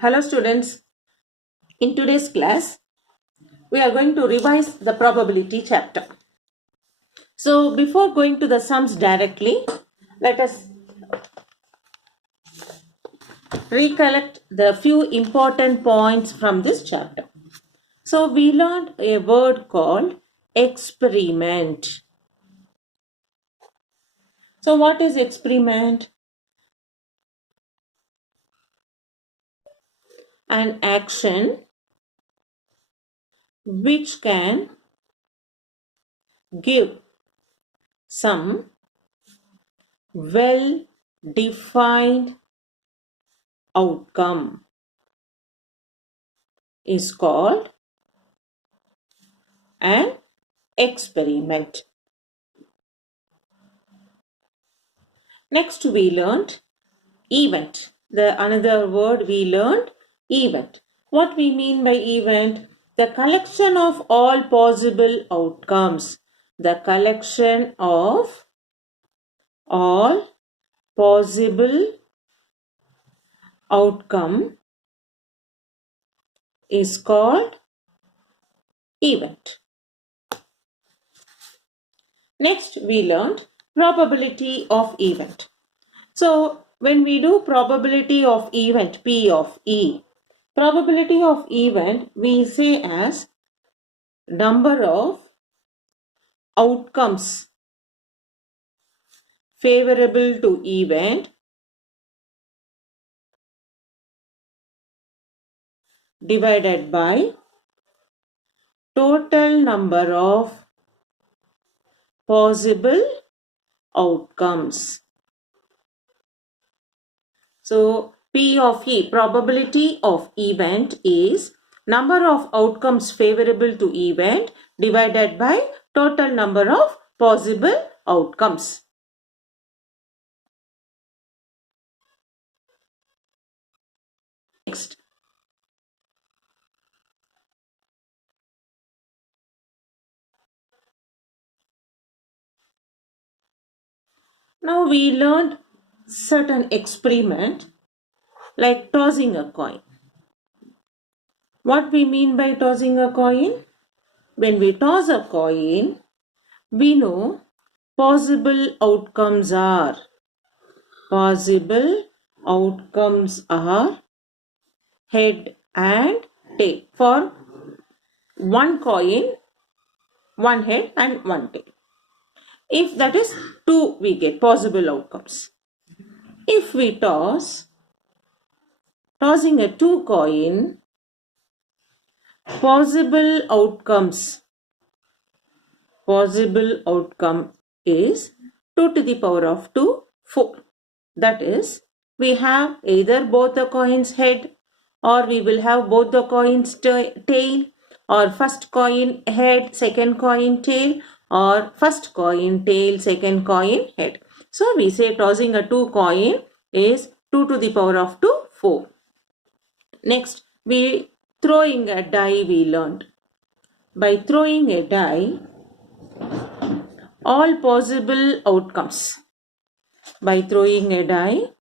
Hello students, in today's class we are going to revise the probability chapter. So before going to the sums directly, let us recollect the few important points from this chapter. So we learned a word called experiment. So what is experiment? An action which can give some well defined outcome is called an experiment. Next we learned event. The another word we learned, event. What we mean by event? The collection of all possible outcomes. The collection of all possible outcome is called event. Next we learned probability of event. So when we do probability of event, P of E, probability of event we say as number of outcomes favorable to event divided by total number of possible outcomes. So P of E, probability of event, is number of outcomes favorable to event divided by total number of possible outcomes. Next, now we learned certain experiment like tossing a coin. What we mean by tossing a coin? When we toss a coin, we know possible outcomes are head and tail. For one coin, one head and one tail. If that is 2, we get possible outcomes. If we tossing a 2 coin, possible outcome is 2 to the power of 2, 4. That is, we have either both the coins head, or we will have both the coins tail, or first coin head, second coin tail, or first coin tail, second coin head. So we say tossing a 2 coin is 2 to the power of 2, 4. Next, we throwing a die we learned. By throwing a die, all possible outcomes. By throwing a die,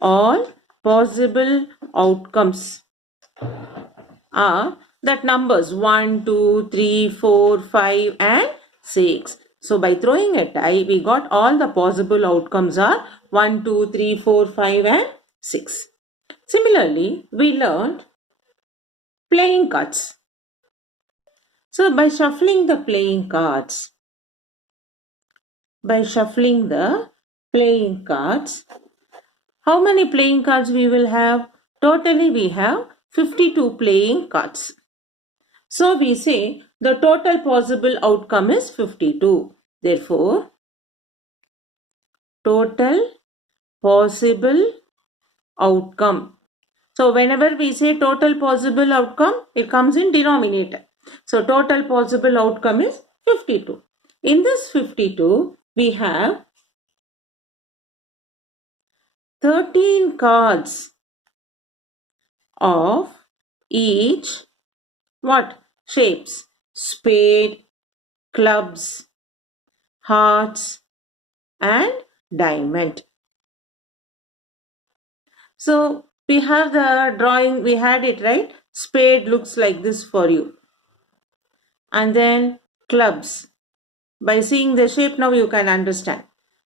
all possible outcomes are that numbers 1, 2, 3, 4, 5 and 6. So by throwing a die, we got all the possible outcomes are 1, 2, 3, 4, 5 and 6. Similarly, we learned playing cards. So by shuffling the playing cards, how many playing cards we will have? Totally we have 52 playing cards. So we say the total possible outcome is 52. Therefore, total possible outcome. So whenever we say total possible outcome, it comes in denominator. So total possible outcome is 52. In this 52, we have 13 cards of each what? Shapes. Spade, clubs, hearts and diamond. So we have the drawing, we had it, right? Spade looks like this for you. And then clubs. By seeing the shape now you can understand.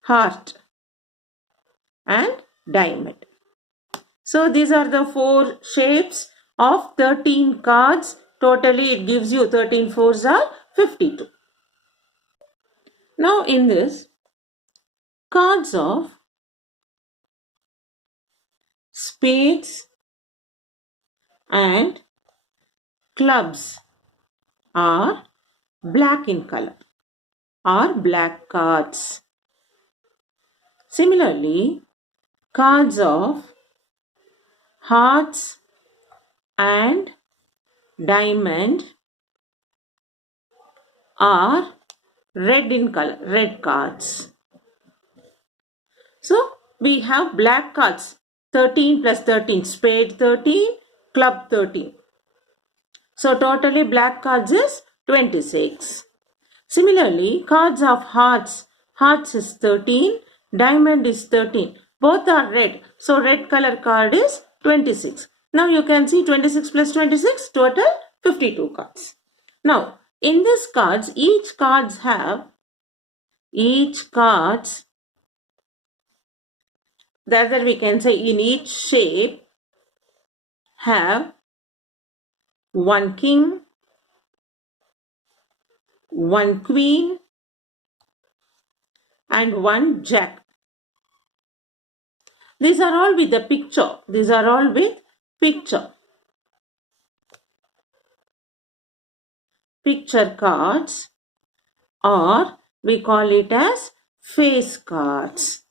Heart and diamond. So these are the 4 shapes of 13 cards. Totally it gives you 13 fours are 52. Now in this, cards of spades and clubs are black in color, are black cards. Similarly, cards of hearts and diamond are red in color, red cards. So we have black cards, 13 plus 13, spade 13, club 13. So totally black cards is 26. Similarly, cards of hearts, hearts is 13, diamond is 13. Both are red. So red color card is 26. Now you can see 26 plus 26, total 52 cards. Now in these cards, each cards that we can say in each shape have one king, one queen and one jack. These are all with the picture. These are all with picture. Picture cards, or we call it as face cards.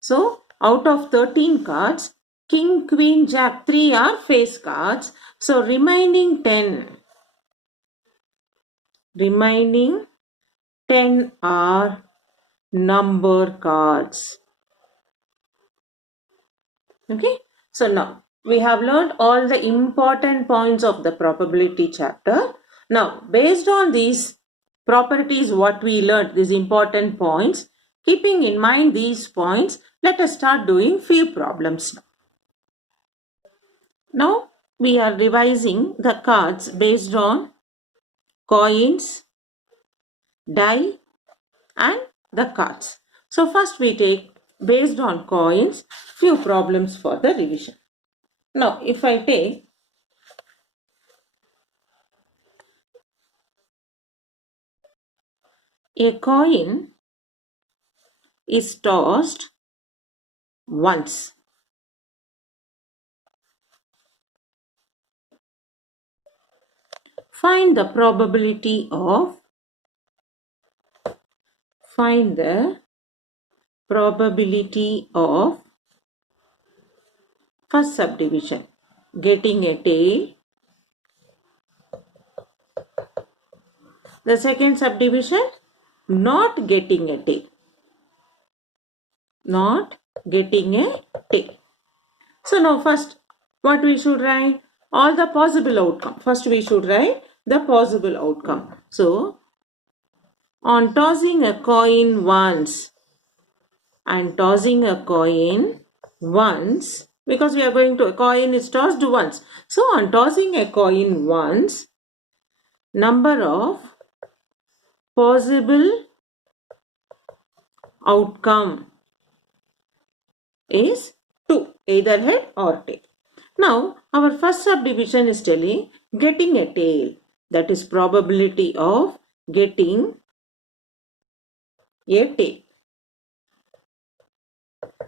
So out of 13 cards, king, queen, jack, 3 are face cards. So remaining 10 are number cards. Okay, so now we have learned all the important points of the probability chapter. Now based on these properties, what we learned, these important points, keeping in mind these points, let us start doing few problems now. Now we are revising the cards based on coins, die and the cards. So first we take based on coins, few problems for the revision. Now if I take a coin is tossed once. Find the probability of first subdivision, getting a tail. The second subdivision, not getting a tail. So now first what we should write? All the possible outcome. First we should write the possible outcome. So on tossing a coin once, because we are going to, a coin is tossed once. So on tossing a coin once, number of possible outcome is 2, either head or tail. Now our first subdivision is telling getting a tail, that is probability of getting a tail.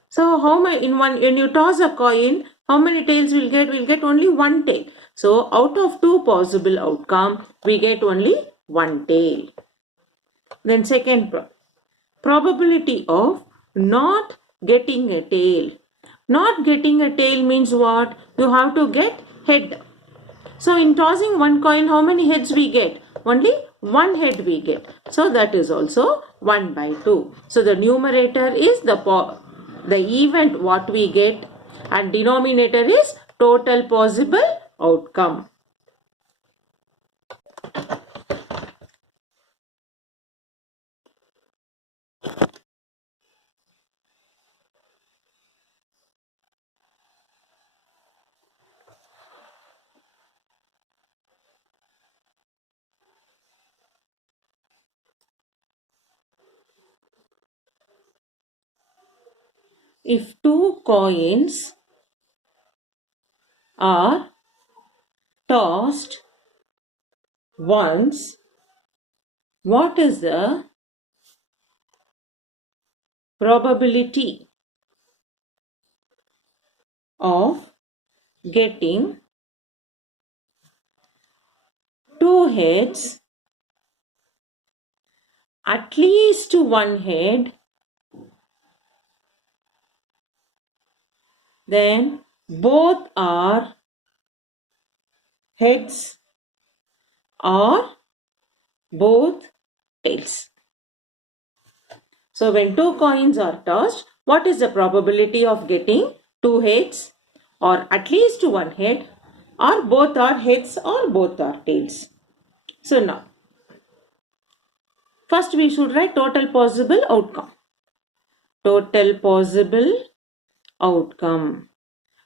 So how many when you toss a coin, how many tails we'll get? We'll get only one tail. So out of 2 possible outcome, we get only one tail. Then second probability of not getting a tail. Not getting a tail means what? You have to get head. So in tossing one coin, how many heads we get? Only one head we get. So that is also 1 by 2. So the numerator is the event what we get, and denominator is total possible outcome. if two coins are tossed once, what is the probability of getting two heads, at least one head, then both are heads or both tails? So when two coins are tossed, what is the probability of getting two heads or at least one head, or both are heads or both are tails? So now, first we should write total possible outcome. Total possible outcome.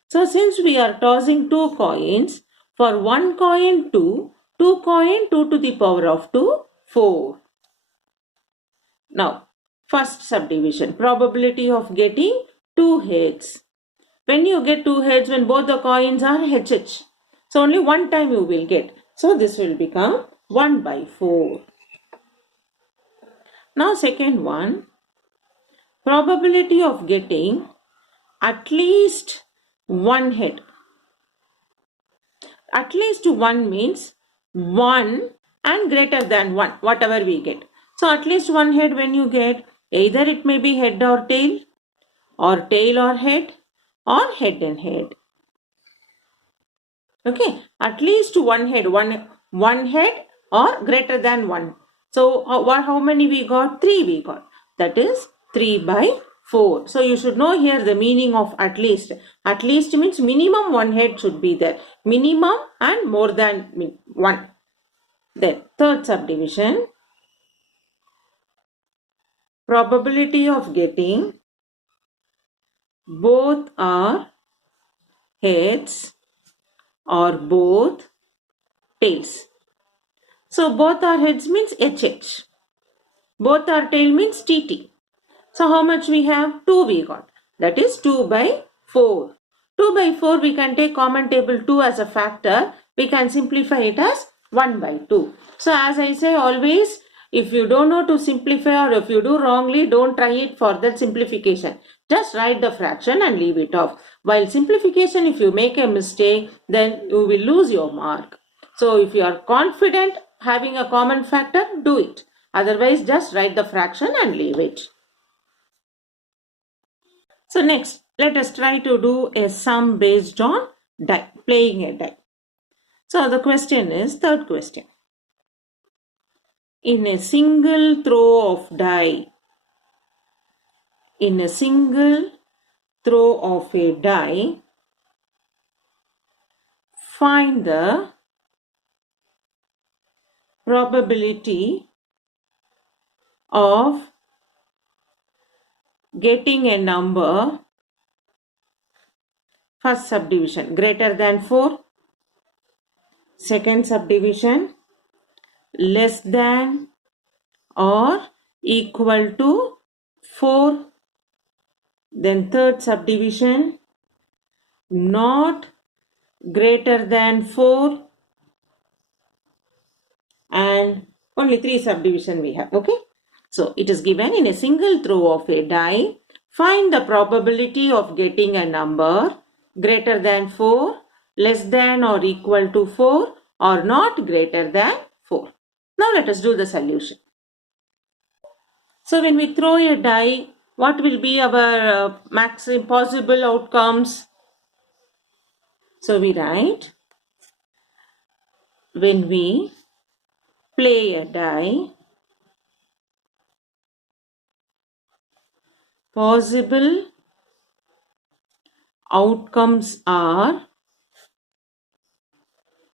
So since we are tossing two coins, for one coin 2, two coin 2 to the power of 2, 4. Now, first subdivision, probability of getting two heads. When you get two heads, when both the coins are HH, so only one time you will get. So this will become 1 by 4. Now second one, probability of getting at least one head. At least one means 1 and greater than 1, whatever we get. So at least one head when you get, either it may be head or tail or head or head and head. Okay, at least one head, one head or greater than 1. So how many we got? 3 we got. That is 3 by 4. So you should know here the meaning of at least. At least means minimum one head should be there. Minimum and more than 1. Then third subdivision, probability of getting both are heads or both tails. So both are heads means HH. Both are tail means TT. So how much we have? 2 we got. That is 2 by 4. 2 by 4 we can take common table 2 as a factor. We can simplify it as 1 by 2. So as I say always, if you don't know to simplify or if you do wrongly, don't try it for that simplification. Just write the fraction and leave it off. While simplification, if you make a mistake, then you will lose your mark. So if you are confident having a common factor, do it. Otherwise, just write the fraction and leave it. So next, let us try to do a sum based on die, playing a die. So the question is, third question. In a single throw of die, in a single throw of a die, find the probability of getting a number, first subdivision, greater than 4, second subdivision, less than or equal to 4, then third subdivision, not greater than 4, and only 3 subdivision we have. Okay, so it is given in a single throw of a die, find the probability of getting a number greater than 4, less than or equal to 4, or not greater than 4. Now let us do the solution. So when we throw a die, what will be our maximum possible outcomes? So we write, when we play a die, possible outcomes are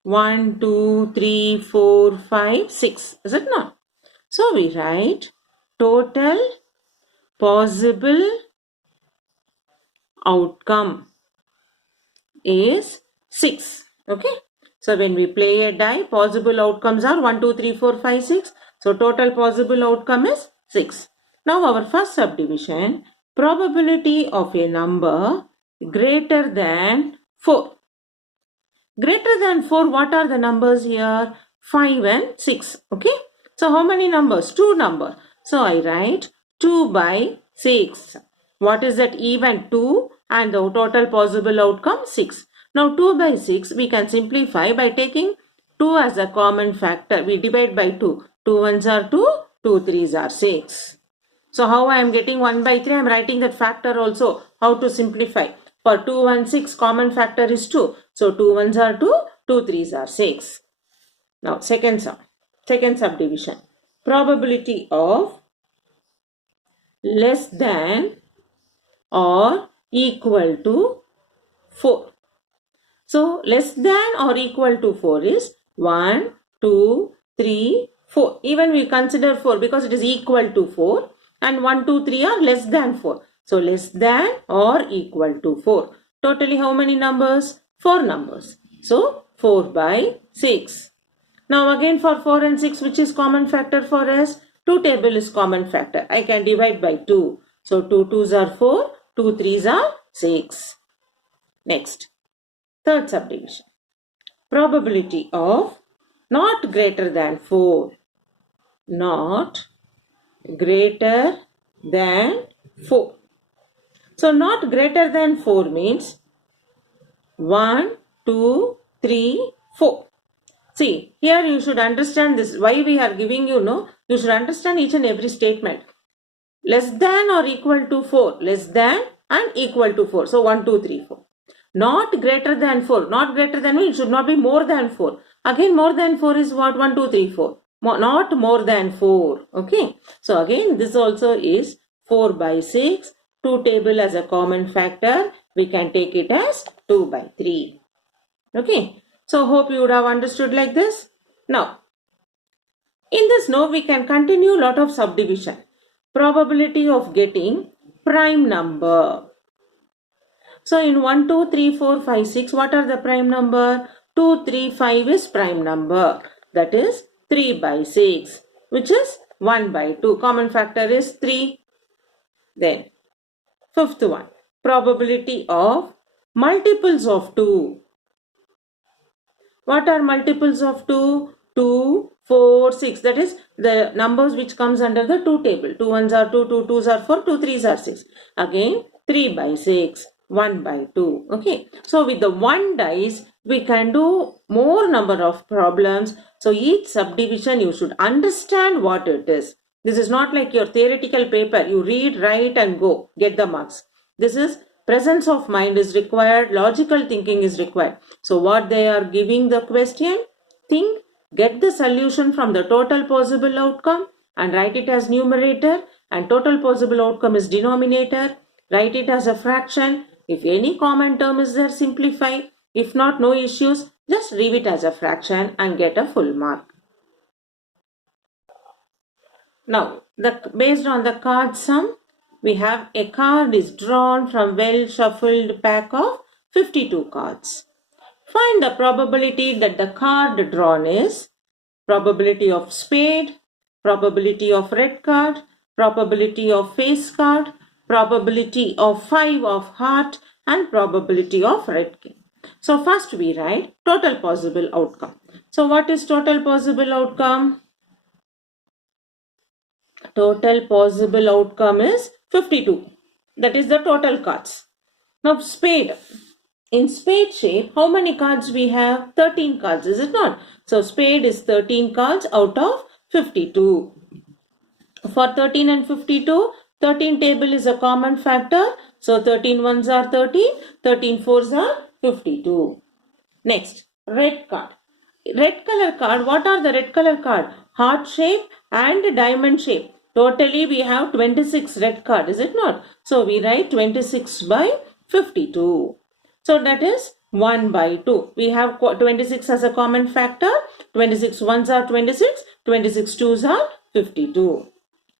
1, 2, 3, 4, 5, 6. Is it not? So we write total possible outcome is 6. Okay. So when we play a die, possible outcomes are 1, 2, 3, 4, 5, 6. So total possible outcome is 6. Now our first subdivision, probability of a number greater than 4. Greater than 4, what are the numbers here? 5 and 6. Okay. So how many numbers? 2 numbers. So I write 2 by 6. What is that? Even 2 and the total possible outcome 6. Now 2 by 6 we can simplify by taking 2 as a common factor. We divide by 2. 2 ones are 2, 2 threes are 6. So how I am getting 1 by 3? I am writing that factor also. How to simplify? For 2 and 6 common factor is 2. So 2 ones are 2, 2 threes are 6. Now second subdivision. Probability of less than or equal to 4. So less than or equal to 4 is 1, 2, 3, 4. Even we consider 4 because it is equal to 4 and 1, 2, 3 are less than 4. So less than or equal to 4. Totally how many numbers? 4 numbers. So 4 by 6. Now again for 4 and 6, which is common factor for us? 2 table is common factor. I can divide by 2. So 2 2s are 4, 2 3s are 6. Next, third subdivision. Probability of not greater than 4. Not greater than 4. So not greater than 4 means 1, 2, 3, 4. See, here you should understand this. Why we are giving you should understand each and every statement. Less than or equal to 4. Less than and equal to 4. So 1, 2, 3, 4. Not greater than 4. Not greater than means it should not be more than 4. Again more than 4 is what? 1, 2, 3, 4. Not more than 4. Okay. So again this also is 4 by 6. 2 table as a common factor. We can take it as 2 by 3. Okay. So hope you would have understood like this. Now, in this note we can continue lot of subdivision. Probability of getting prime number. So in 1, 2, 3, 4, 5, 6, what are the prime number? 2, 3, 5 is prime number. That is 3 by 6, which is 1 by 2. Common factor is 3. Then, fifth one, probability of multiples of 2. What are multiples of 2? 2, 4, 6. That is the numbers which comes under the 2 table. 2 ones are 2, 2 twos are 4, 2 threes are 6. Again 3 by 6, 1 by 2. Okay. So with the 1 dice, we can do more number of problems. So each subdivision you should understand what it is. This is not like your theoretical paper. You read, write and go. Get the marks. This is presence of mind is required. Logical thinking is required. So what they are giving the question? Think, get the solution from the total possible outcome and write it as numerator, and total possible outcome is denominator. Write it as a fraction. If any common term is there, simplify. If not, no issues. Just leave it as a fraction and get a full mark. Now, based on the card sum, we have a card is drawn from well shuffled pack of 52 cards. Find the probability that the card drawn is probability of spade, probability of red card, probability of face card, probability of 5 of heart and probability of red king. So first we write total possible outcome. So what is total possible outcome? Total possible outcome is 52. That is the total cards. Now spade. In spade shape, how many cards we have? 13 cards, is it not? So spade is 13 cards out of 52. For 13 and 52, 13 table is a common factor. So 13 ones are 13, 13 fours are 52. Next, red card. Red color card, what are the red color card? Heart shape and diamond shape. Totally we have 26 red card, is it not? So we write 26 by 52. So that is 1 by 2. We have 26 as a common factor. 26 ones are 26. 26 twos are 52.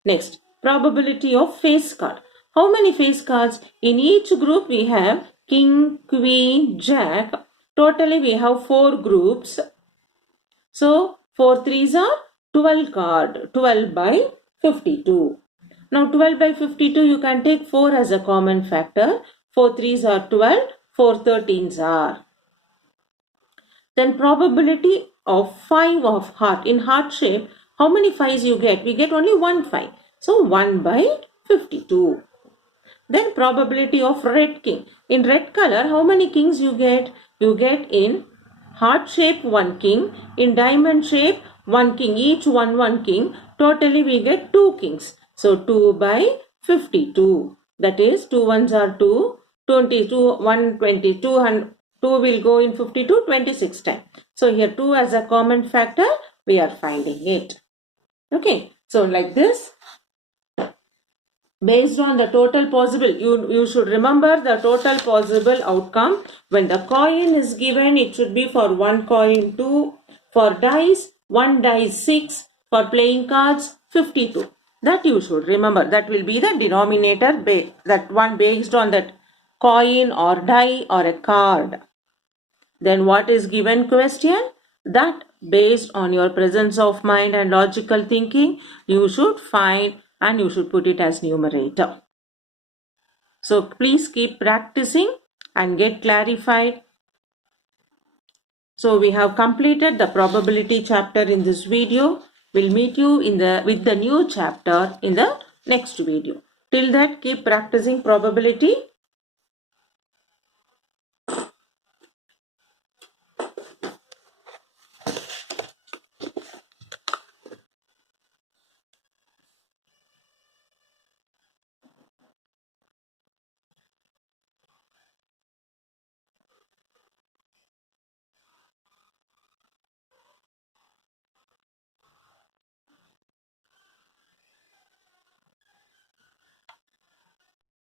Next, probability of face card. How many face cards? In each group we have king, queen, jack. Totally we have 4 groups. So 4 threes are 12 card. 12 by 52. Now 12 by 52, you can take 4 as a common factor. 4 3s are 12, 4 13s are. Then probability of 5 of heart. In heart shape, how many 5s you get? We get only 1 5. So 1 by 52. Then probability of red king. In red color, how many kings you get? You get in heart shape 1 king. In diamond shape 1 king. Each 1 king. Totally we get 2 kings. So 2 by 52. That is 2 ones are 2. 22, 120, 200. 2 will go in 52 26 times. So here 2 as a common factor, we are finding it. Okay. So like this, based on the total possible, you should remember the total possible outcome. When the coin is given, it should be for 1 coin 2. For dice, 1 dice 6. For playing cards, 52. That you should remember. That will be the denominator, that one based on that coin or die or a card. Then what is given question? That based on your presence of mind and logical thinking, you should find and you should put it as numerator. So please keep practicing and get clarified. So we have completed the probability chapter in this video. We'll meet you with the new chapter in the next video. Till that, keep practicing probability.